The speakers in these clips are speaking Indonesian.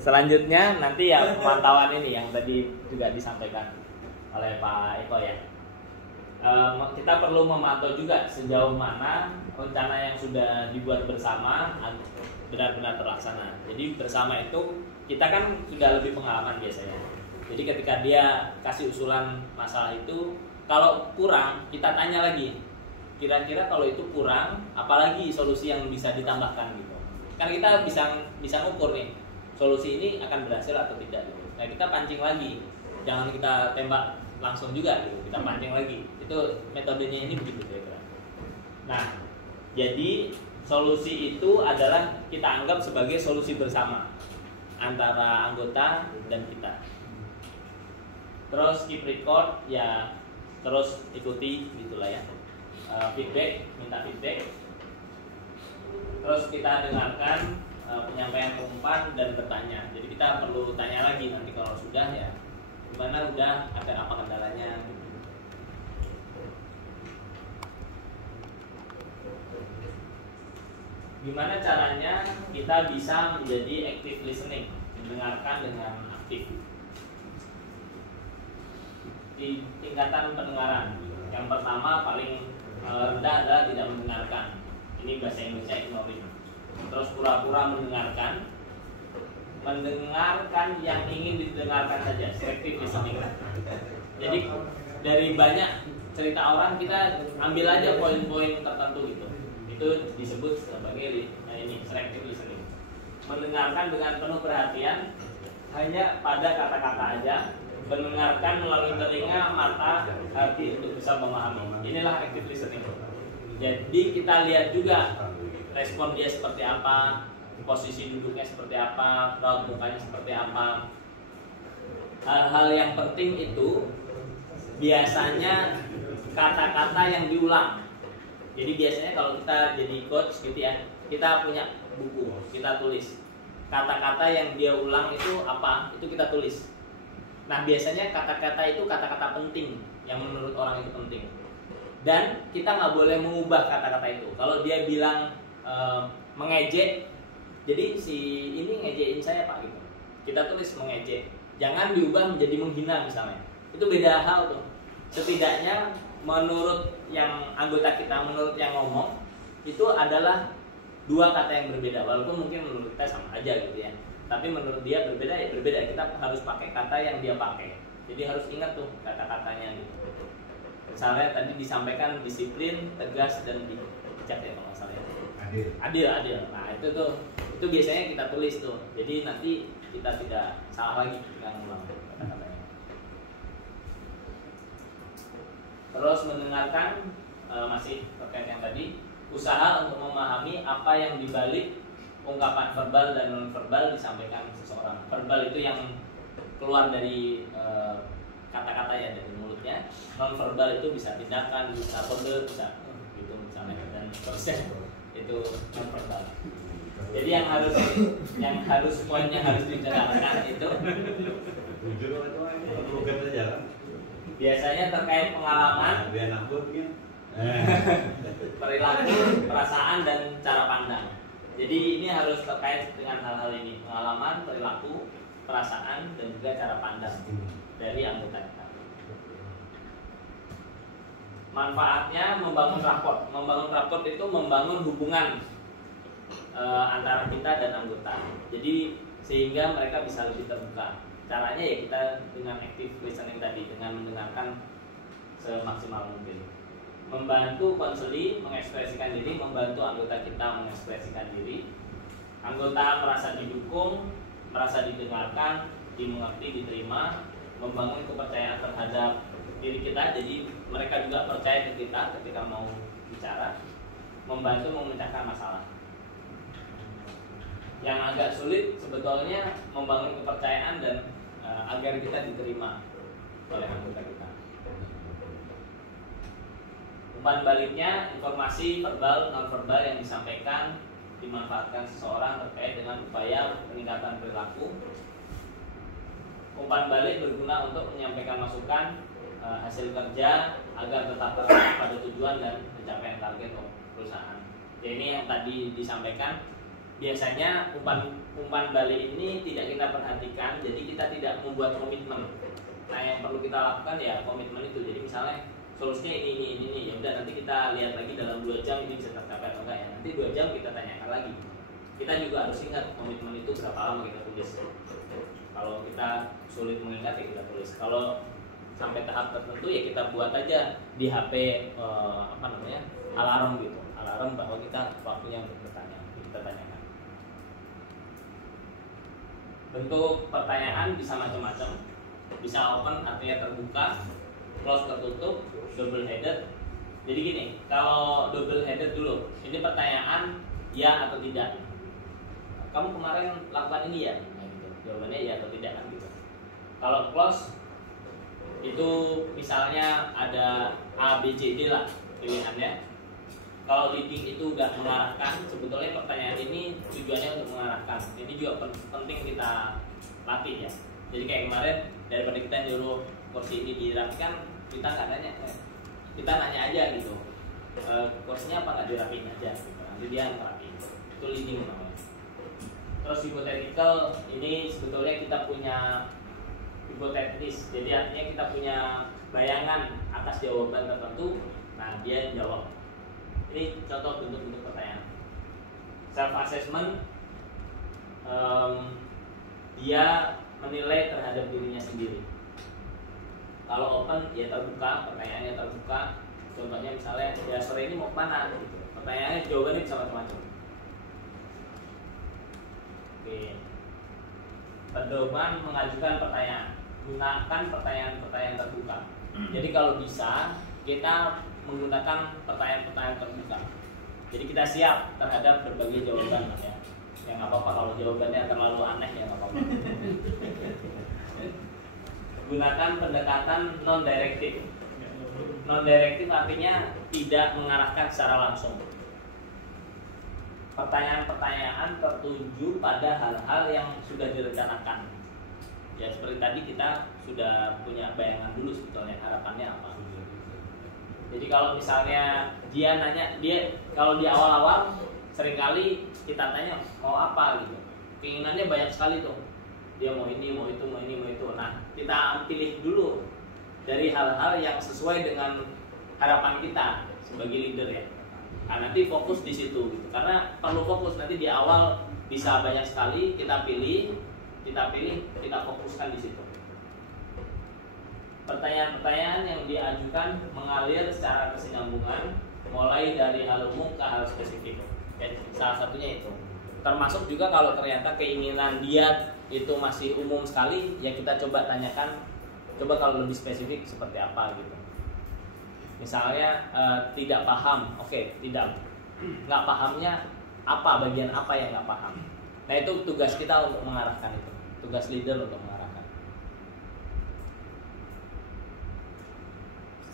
Selanjutnya nanti ya pemantauan ini yang tadi juga disampaikan oleh Pak Eko ya. Kita perlu memantau juga sejauh mana rencana yang sudah dibuat bersama benar-benar terlaksana. Jadi bersama itu kita kan sudah lebih pengalaman biasanya. Jadi ketika dia kasih usulan masalah itu, kalau kurang kita tanya lagi. Kira-kira kalau itu kurang, apalagi solusi yang bisa ditambahkan gitu. Kan kita bisa ngukur nih, solusi ini akan berhasil atau tidak gitu. Nah kita pancing lagi, jangan kita tembak langsung juga gitu, kita pancing lagi. Itu metodenya ini begitu kira-kira. Nah, jadi solusi itu adalah kita anggap sebagai solusi bersama antara anggota dan kita. Terus keep record ya, terus ikuti gitulah ya. Feedback, minta feedback. Terus kita dengarkan penyampaian umpan dan bertanya. Jadi kita perlu tanya lagi nanti kalau sudah ya, gimana udah, ada apa kendalanya gitu. Gimana caranya kita bisa menjadi active listening, mendengarkan dengan aktif. Di tingkatan pendengaran, yang pertama paling rendah adalah tidak mendengarkan. Ini bahasa Indonesia ignoring. Terus pura-pura mendengarkan yang ingin didengarkan saja, selective listening. Jadi dari banyak cerita orang kita ambil aja poin-poin tertentu gitu. Itu disebut sebagai ini selective listening. Mendengarkan dengan penuh perhatian hanya pada kata-kata aja, mendengarkan melalui telinga, mata, hati untuk bisa memahami. Inilah active listening. Jadi kita lihat juga respon dia seperti apa, posisi duduknya seperti apa, raut mukanya seperti apa. Hal-hal yang penting itu biasanya kata-kata yang diulang. Jadi biasanya kalau kita jadi coach gitu ya, kita punya buku, kita tulis kata-kata yang dia ulang itu apa, itu kita tulis. Nah biasanya kata-kata itu kata-kata penting yang menurut orang itu penting. Dan kita nggak boleh mengubah kata-kata itu. Kalau dia bilang mengejek, jadi si ini ngejekin saya Pak gitu, kita tulis mengejek. Jangan diubah menjadi menghina misalnya. Itu beda hal tuh. Setidaknya menurut yang anggota kita, menurut yang ngomong, itu adalah dua kata yang berbeda. Walaupun mungkin menurut kita sama aja gitu ya, tapi menurut dia berbeda ya berbeda. Kita harus pakai kata yang dia pakai. Jadi harus ingat tuh kata-katanya gitu. Misalnya tadi disampaikan disiplin, tegas, dan bijak ya kalau nggak salah ya. Adil. Nah itu biasanya kita tulis tuh. Jadi nanti kita tidak salah lagi dengan ulang kata-katanya. Terus mendengarkan masih terkait yang tadi, usaha untuk memahami apa yang dibalik ungkapan verbal dan non verbal disampaikan seseorang. Verbal itu yang keluar dari kata-kata ya, dari mulutnya. Non verbal itu bisa tindakan, bisa kode, bisa gitu misalnya, dan seterusnya. Itu non verbal. Jadi yang harus poinnya harus didengarkan itu biasanya terkait pengalaman, perilaku, perasaan, dan cara pandang. Jadi ini harus terkait dengan hal-hal ini: pengalaman, perilaku, perasaan, dan juga cara pandang dari anggota kita. Manfaatnya membangun raport. Membangun raport itu membangun hubungan antara kita dan anggota. Jadi sehingga mereka bisa lebih terbuka. Caranya ya kita dengan active listening tadi, dengan mendengarkan semaksimal mungkin. Membantu konseli mengekspresikan diri, membantu anggota kita mengekspresikan diri. Anggota merasa didukung, merasa didengarkan, dimengerti, diterima, membangun kepercayaan terhadap diri kita. Jadi mereka juga percaya ke kita ketika mau bicara. Membantu memecahkan masalah. Yang agak sulit sebetulnya membangun kepercayaan dan agar kita diterima oleh anggota kita. Umpan baliknya, informasi verbal, non verbal yang disampaikan dimanfaatkan seseorang terkait dengan upaya peningkatan perilaku. Umpan balik berguna untuk menyampaikan masukan hasil kerja agar tetap terarah pada tujuan dan pencapaian target perusahaan. Ya, ini yang tadi disampaikan biasanya umpan balik ini tidak kita perhatikan, jadi kita tidak membuat komitmen. Nah, yang perlu kita lakukan ya komitmen itu. Jadi misalnya solusinya ini, ya udah nanti kita lihat lagi dalam 2 jam ini bisa tercapai atau enggak ya. Nanti 2 jam kita tanyakan lagi. Kita juga harus ingat komitmen itu berapa lama kita tulis. Kalau kita sulit mengingat ya kita tulis. Kalau sampai tahap tertentu ya kita buat aja di HP alarm gitu, alarm bahwa kita waktunya untuk bertanya, kita tanyakan. Bentuk pertanyaan bisa macam-macam, bisa open artinya terbuka, close tertutup, double headed. Jadi gini, kalau double headed dulu, ini pertanyaan ya atau tidak. Kamu kemarin lakukan ini ya? Nah, gitu. Jawabannya ya atau tidak kan gitu. Kalau close itu misalnya ada A, B, C, D lah pilihannya. Kalau leading itu udah mengarahkan, sebetulnya pertanyaan ini tujuannya untuk mengarahkan. Ini juga penting kita latih ya. Jadi kayak kemarin daripada kita nyuruh kursi ini dirapikan, kita nggak nanya, kita nanya aja gitu. Kursinya apa nggak dirapiin aja? Gitu. Nanti dia yang merapiin. Itu leading namanya. Terus hypothetical ini sebetulnya kita punya hipotetis, jadi artinya kita punya bayangan atas jawaban tertentu. Nah, dia jawab. Ini contoh bentuk-bentuk pertanyaan. Self assessment, dia menilai terhadap dirinya sendiri. Kalau open, ya terbuka, pertanyaannya terbuka. Contohnya misalnya, ya sore ini mau kemana? Gitu. Pertanyaannya jawabannya bisa macam-macam. Oke. Pedoman mengajukan pertanyaan. Gunakan pertanyaan-pertanyaan terbuka. Jadi kalau bisa kita menggunakan pertanyaan-pertanyaan terbuka. Jadi kita siap terhadap berbagai jawaban ya. Ya nggak apa-apa kalau jawabannya terlalu aneh ya nggak apa-apa. Gunakan pendekatan non-direktif. Non-direktif artinya tidak mengarahkan secara langsung. Pertanyaan-pertanyaan tertuju pada hal-hal yang sudah direncanakan. Ya seperti tadi kita sudah punya bayangan dulu sebetulnya harapannya apa. Jadi kalau misalnya dia nanya, kalau di awal-awal seringkali kita tanya mau apa gitu. Keinginannya banyak sekali tuh. Dia mau ini, mau itu, mau ini, mau itu. Nah, kita pilih dulu dari hal-hal yang sesuai dengan harapan kita sebagai leader ya. Nah, nanti fokus di situ gitu. Karena perlu fokus nanti di awal bisa banyak sekali kita pilih, kita fokuskan di situ. Pertanyaan-pertanyaan yang diajukan mengalir secara kesinambungan, mulai dari hal umum ke hal spesifik. Ya, salah satunya itu. Termasuk juga kalau ternyata keinginan dia itu masih umum sekali, ya kita coba tanyakan, coba kalau lebih spesifik seperti apa gitu. Misalnya tidak paham, oke, nggak pahamnya apa, bagian apa yang nggak paham. Nah itu tugas kita untuk mengarahkan itu, tugas leader untuk mengarahkan.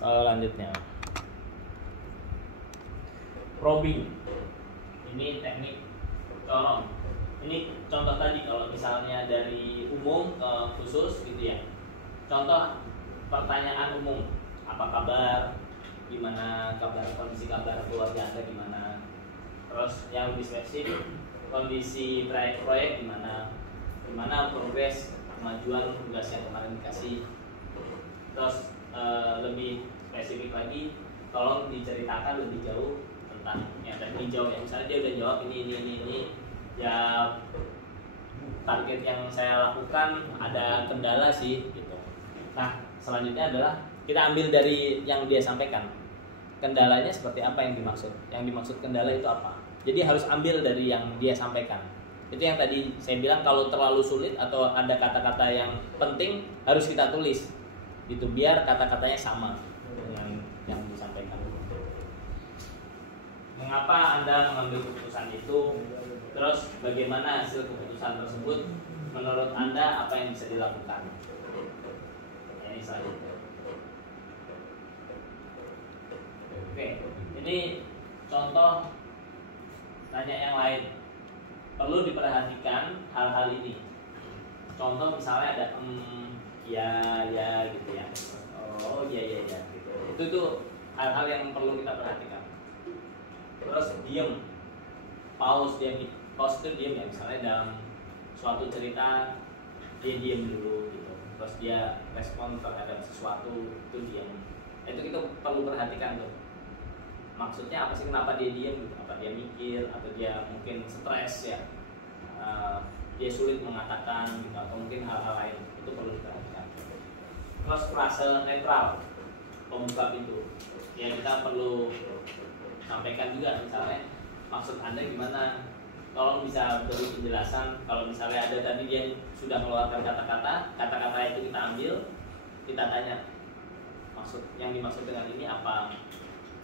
Selanjutnya, probing. Ini teknik corong. Ini contoh tadi kalau misalnya dari umum ke khusus gitu ya. Contoh pertanyaan umum, apa kabar? Gimana kabar, kondisi kabar keluarga Anda gimana? Terus yang lebih spesifik, kondisi proyek gimana? Gimana progres kemajuan tugas yang kemarin dikasih? Terus lebih spesifik lagi, tolong diceritakan lebih jauh tentang yang tadi dijawab ya. Misalnya dia udah jawab ini ya, target yang saya lakukan ada kendala sih gitu. Nah selanjutnya adalah kita ambil dari yang dia sampaikan, kendalanya seperti apa yang dimaksud. Yang dimaksud kendala itu apa. Jadi harus ambil dari yang dia sampaikan. Itu yang tadi saya bilang, kalau terlalu sulit atau ada kata-kata yang penting harus kita tulis gitu, biar kata-katanya sama dengan yang disampaikan. Mengapa Anda mengambil keputusan itu? Terus bagaimana hasil keputusan tersebut? Menurut Anda apa yang bisa dilakukan? Ini selanjutnya. Oke, ini contoh tanya yang lain. Perlu diperhatikan hal-hal ini. Contoh misalnya ada ya gitu ya. Oh ya gitu. Itu tuh hal-hal yang perlu kita perhatikan. Terus diem, pause, dia pause itu diam ya, misalnya dalam suatu cerita dia diam dulu gitu, terus dia respon terhadap sesuatu itu diam. Itu kita perlu perhatikan tuh, maksudnya apa sih, kenapa dia diam gitu, apa dia mikir atau dia mungkin stres ya, dia sulit mengatakan gitu, atau mungkin hal-hal lain, itu perlu diperhatikan. Terus frase netral pembuka pintu ya, kita perlu sampaikan juga, misalnya maksud Anda gimana, tolong bisa beri penjelasan. Kalau misalnya ada tadi dia sudah mengeluarkan kata-kata itu kita ambil, kita tanya maksud yang dimaksud dengan ini apa,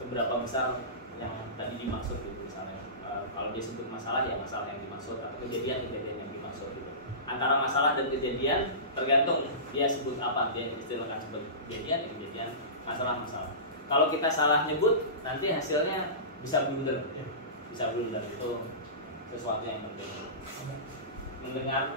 seberapa besar yang tadi dimaksud gitu, misalnya kalau dia sebut masalah ya masalah yang dimaksud, atau kejadian yang dimaksud gitu. Antara masalah dan kejadian tergantung dia sebut apa, dia istilahkan sebut kejadian, masalah. Kalau kita salah nyebut nanti hasilnya bisa blunder, itu sesuatu yang penting. Mendengar